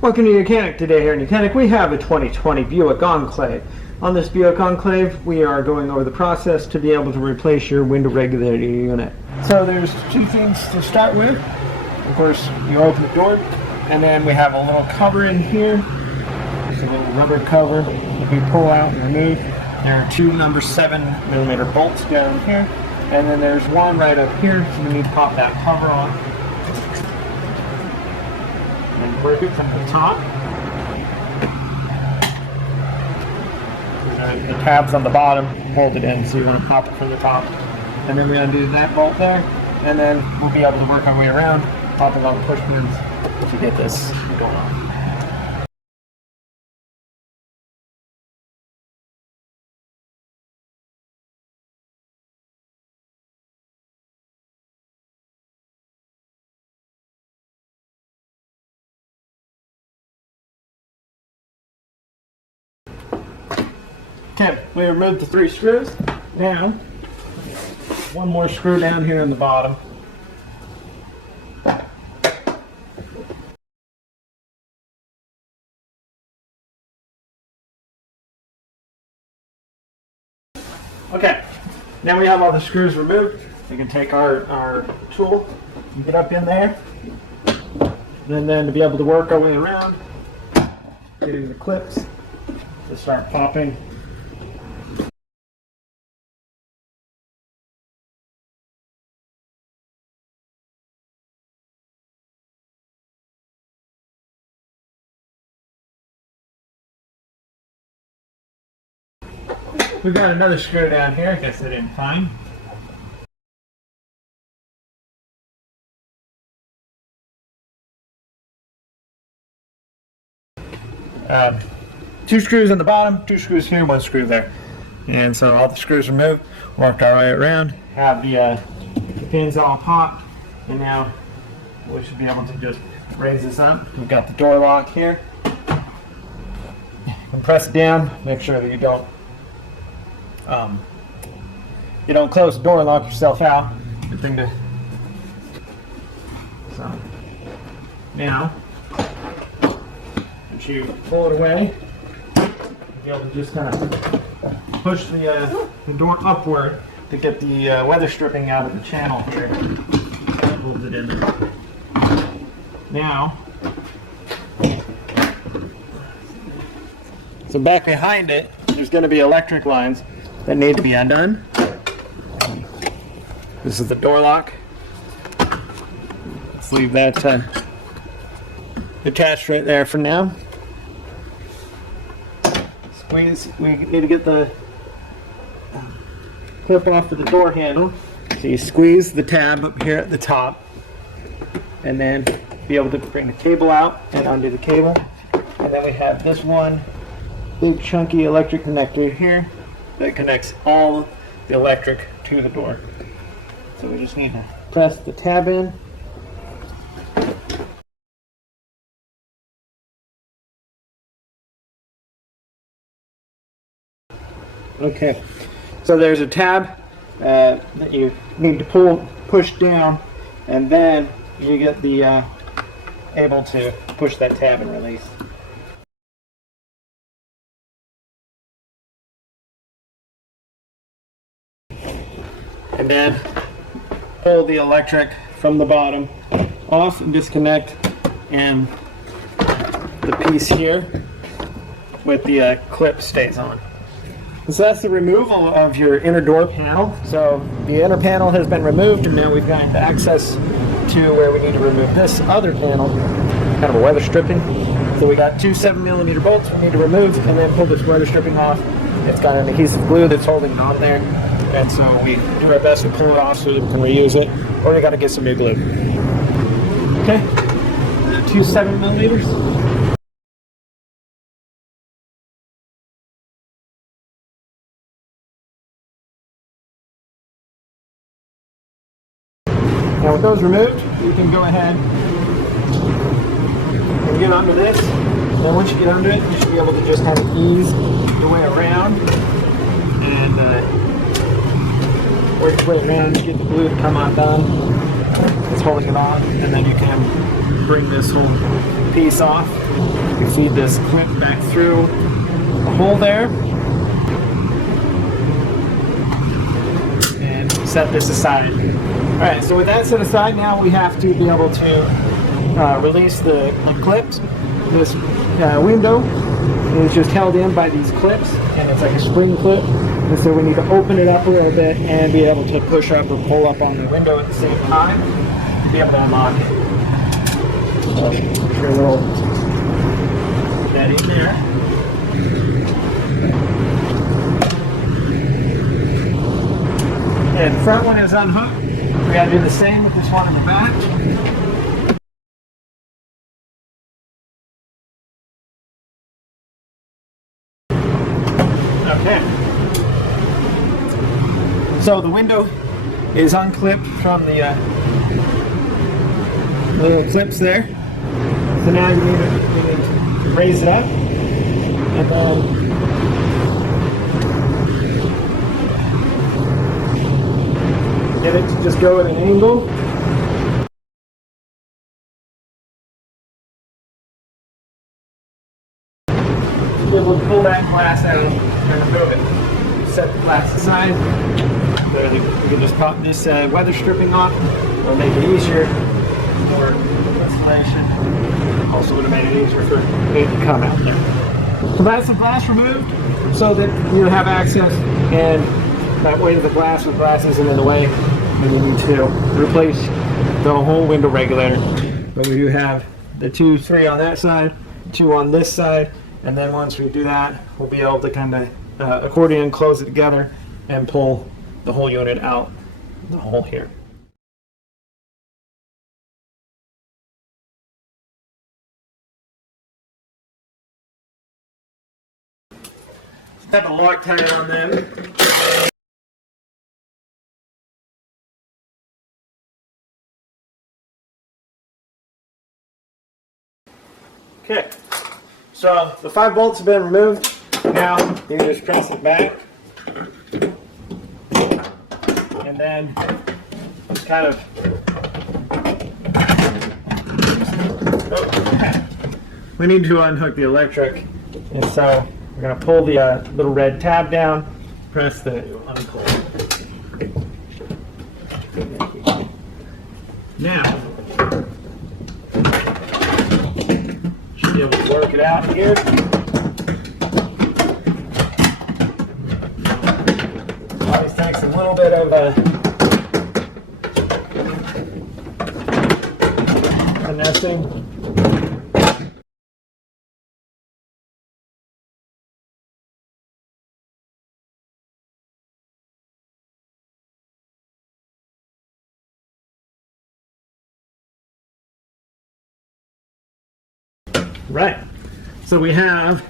Welcome to YOUCANIC. Today here in YOUCANIC we have a 2020 Buick Enclave. On this Buick Enclave we are going over the process to be able to replace your window regulator unit. So there's two things to start with. Of course, you open the door and then we have a little cover in here. It's a little rubber cover that we pull out and remove. There are two number 7mm bolts down here, and then there's one right up here, so we need to pop that cover on and work it from the top. The tabs on the bottom hold it in, so you want to pop it from the top. And then we undo that bolt there, and then we'll be able to work our way around, popping on the push pins to get this going on. Okay, we removed the 3 screws. Now, one more screw down here in the bottom. Okay, now we have all the screws removed. We can take our tool and get up in there. And then to be able to work our way around, getting the clips to start popping. We've got another screw down here. I guess I didn't find. Two screws on the bottom, 2 screws here, 1 screw there. And so all the screws removed, worked our way around, have the pins all popped, and now we should be able to just raise this up. We've got the door lock here. You can press it down, make sure that you don't close the door and lock yourself out. Good thing to. So now, once you pull it away, you'll be able to just kind of push the door upward to get the weather stripping out of the channel here. That holds it in there. Now, so back behind it, there's going to be electric lines that need to be undone. This is the door lock. Let's leave that attached right there for now. Squeeze. We need to get the clip off of the door handle. So you squeeze the tab up here at the top, and then be able to bring the cable out and undo the cable. And then we have this one big chunky electric connector here that connects all the electric to the door. So we just need to press the tab in. Okay, so there's a tab that you need to push down, and then you get the able to push that tab and release. And then pull the electric from the bottom off and disconnect, and the piece here with the clip stays on. So that's the removal of your inner door panel. So the inner panel has been removed, and now we've got access to where we need to remove this other panel, kind of a weather stripping. So we got 2 7mm bolts we need to remove, and then pull this weather stripping off. It's got an adhesive glue that's holding it on there. And so we do our best to pull it off so that we can reuse it, or you got to get some new glue. Okay, 2 7mm. Now with those removed, you can go ahead and get under this. And once you get under it, you should be able to just kind of ease your way around and work your way around to get the glue to come undone. that's holding it on, and then you can bring this whole piece off. You feed this clip back through the hole there and set this aside. Alright, so with that set aside, now we have to be able to release the clips. This window is just held in by these clips, and it's like a spring clip, and so we need to open it up a little bit and be able to push up or pull up on the window at the same time to be able to unlock it. So put a little that in there. And the front one is unhooked. We gotta do the same with this one in the back. Okay. So the window is unclipped from the little clips there. So now you need to raise it up and then get it to just go at an angle. Be able to pull that glass out and remove it. Set the glass aside. So you can just pop this weather stripping off. It'll make it easier for installation. Also would have made it easier for it to come out there. So that's the glass removed so that you have access, and that way the glass isn't in the way when you need to replace the whole window regulator. But we do have the 2, 3 on that side, 2 on this side, and then once we do that, we'll be able to kind of accordion close it together and pull the whole unit out the hole here. Have a Loctite on them. Okay, so the 5 bolts have been removed. Now you just press it back, and then kind of we need to unhook the electric, and so we're going to pull the little red tab down, press the unclip. Now should be able to work it out here. Always takes a little bit of finessing. Right, so we have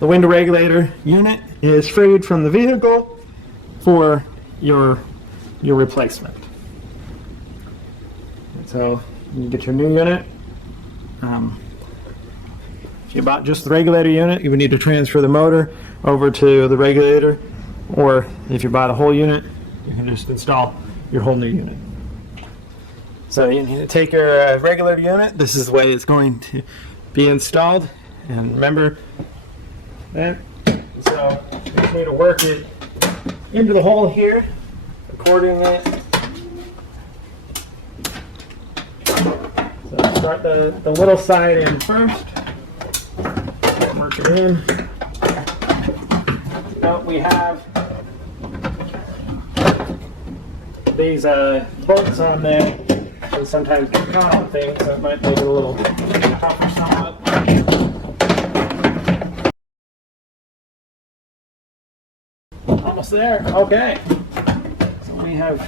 the window regulator unit is freed from the vehicle for your replacement. And so you get your new unit. If you bought just the regulator unit, you would need to transfer the motor over to the regulator, or if you buy the whole unit, you can just install your whole new unit. So you need to take your regulator unit. This is the way it's going to be installed, and remember that. So you just need to work it into the hole here, according it. So start the little side in first, work it in. Now we have these bolts on there. And sometimes get caught on things, so it might make it a little tougher somewhat. Almost there. Okay. So we have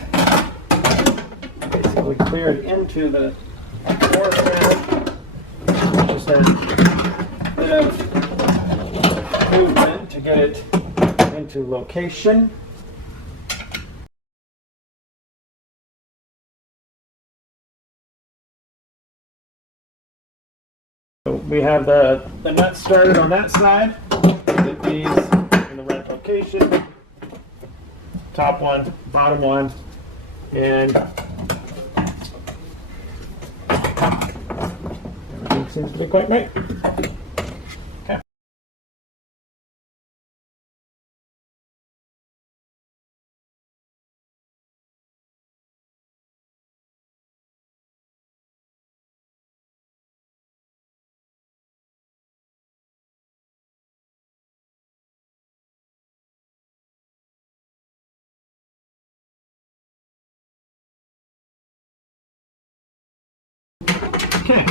basically cleared into the force now. Just a bit of movement to get it into location. We have the nuts started on that side. Get these in the right location. Top one, bottom one, and seems to be quite bright. Okay. Okay,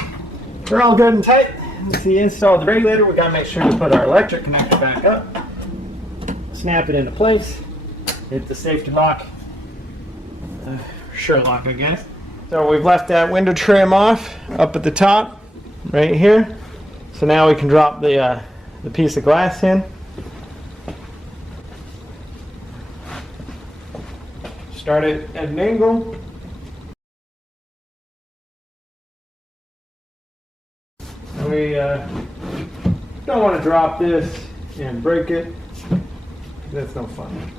we're all good and tight. Let's see, install the regulator. We got to make sure to put our electric connector back up, snap it into place, hit the safety lock, Sherlock, I guess. So we've left that window trim off up at the top, right here. So now we can drop the piece of glass in. Start it at an angle. We don't want to drop this and break it. That's no fun.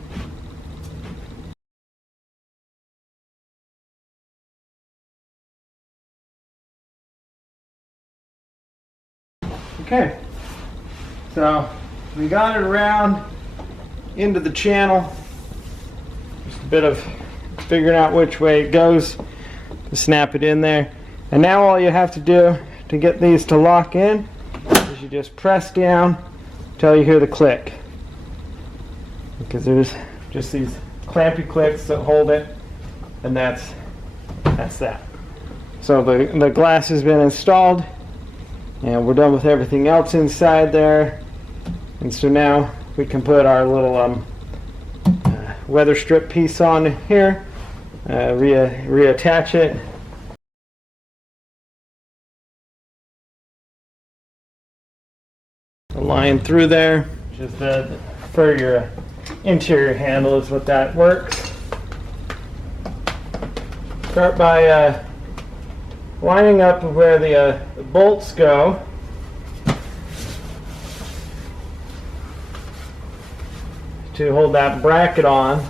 Okay, so we got it around into the channel. Just a bit of figuring out which way it goes to snap it in there. And now all you have to do to get these to lock in is you just press down until you hear the click, because there's just these clampy clicks that hold it, and that's that. So the glass has been installed and we're done with everything else inside there, and so now we can put our little weather strip piece on here, reattach it. A line through there, just for your interior handle is what that works. Start by lining up where the bolts go. To hold that bracket on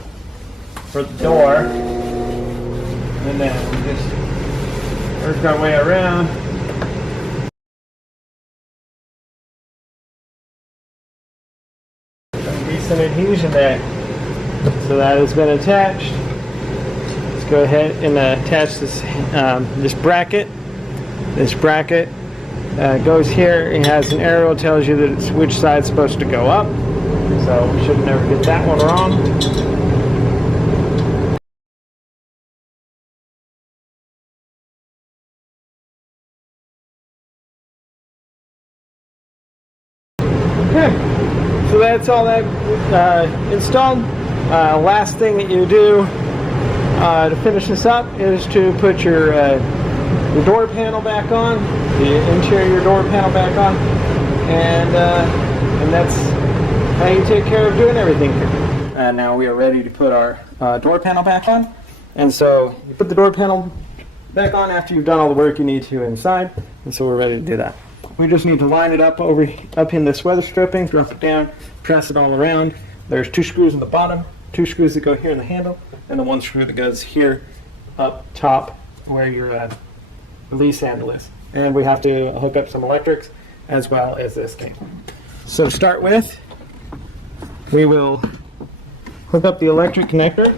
for the door, and then we just work our way around. Some adhesion there, so that has been attached. Let's go ahead and attach this this bracket. This bracket goes here. It has an arrow that tells you that it's which side's supposed to go up, so we should never get that one wrong. Okay. So that's all that installed. Last thing that you do to finish this up is to put your door panel back on, the interior door panel back on, and that's how you take care of doing everything here. Now we are ready to put our door panel back on, and so you put the door panel back on after you've done all the work you need to inside, and so we're ready to do that. We just need to line it up up in this weather stripping, drop it down, press it all around. There's 2 screws in the bottom, 2 screws that go here in the handle, and the 1 screw that goes here up top where your release handle is. And we have to hook up some electrics as well as this thing. So to start with, we will hook up the electric connector,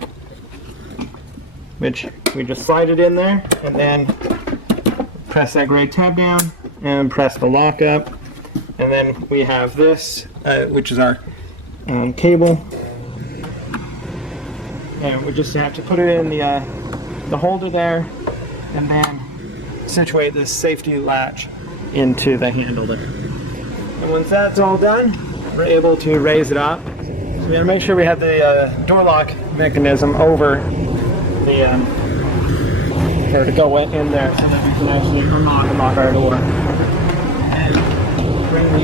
which we just slide it in there, and then press that gray tab down and press the lock up, and then we have this which is our cable, and we just have to put it in the holder there, and then situate this safety latch into the handle there. And once that's all done, we're able to raise it up. So we gotta make sure we have the door lock mechanism over the or to go in there, so that we can actually unlock and lock our door. And bring the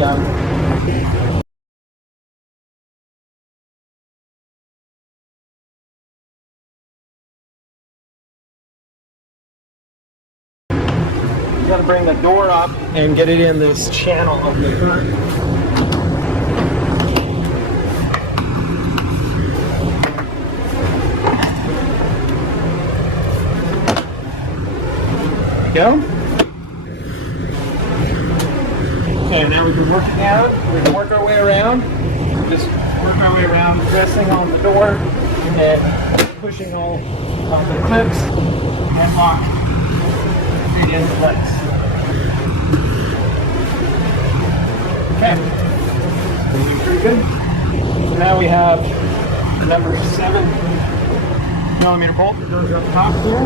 you gotta bring the door up and get it in this channel of the front. Go. Okay, now we can work it down. We can work our way around. Just work our way around, pressing on the door and pushing all on the clips and lock it in place. Okay, doing pretty good. So now we have the number 7mm bolt that goes up top here.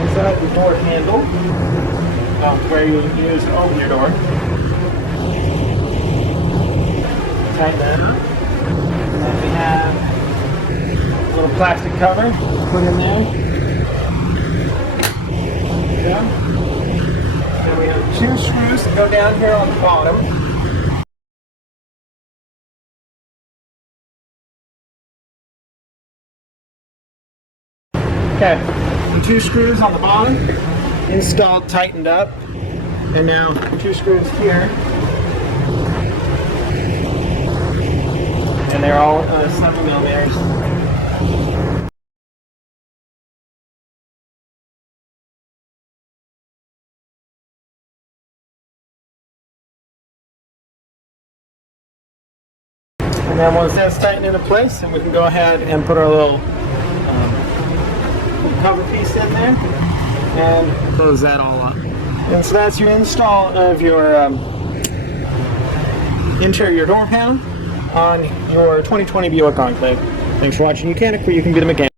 Inside the door handle, where you use to open your door. Tighten that up. And then we have a little plastic cover put in there. Yeah. Then we have 2 screws that go down here on the bottom. Okay, the 2 screws on the bottom, installed, tightened up, and now 2 screws here, and they're all 7mm. And then once that's tightened into place, then we can go ahead and put our little cover piece in there and close that all up. And so that's your install of your interior door panel on your 2020 Buick Enclave. Thanks for watching YOUCANIC, where you can be the mechanic.